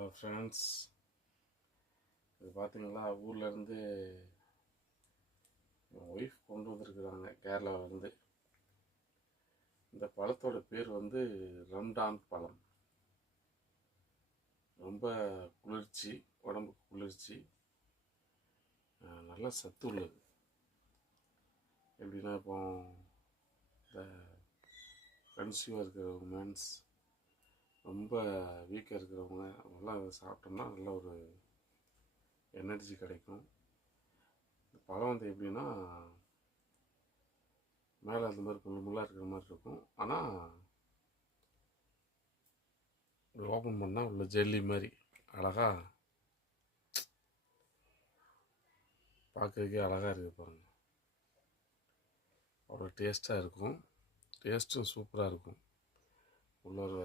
Hello friends, இது பார்த்தீங்களா, ஊர்லேருந்து என் ஒய்ஃப் கொண்டு வந்திருக்குறாங்க கேரளாவிலேருந்து. இந்த பழத்தோட பேர் வந்து ரம்டான் பழம். ரொம்ப குளிர்ச்சி, உடம்புக்கு குளிர்ச்சி, நல்ல சத்து உள்ளது. எப்படின்னா, இப்போ இந்த கன்சியூவாக இருக்கிற உமன்ஸ், ரொம்ப வீக்காக இருக்கிறவங்க அவங்களாம் அதை சாப்பிட்டோம்னா நல்ல ஒரு எனர்ஜி கிடைக்கும். இந்த பழம் வந்து எப்படின்னா, மேலே அந்த மாதிரி முள்ளு முள்ளாக இருக்கிற மாதிரி இருக்கும். ஆனால் ஓப்பன் பண்ணால் உள்ள ஜெல்லி மாதிரி அழகாக, பார்க்குறதுக்கே அழகாக இருக்குது பாருங்கள். அவ்வளோ டேஸ்ட்டாக இருக்கும். டேஸ்ட்டும் சூப்பராக இருக்கும். உள்ள ஒரு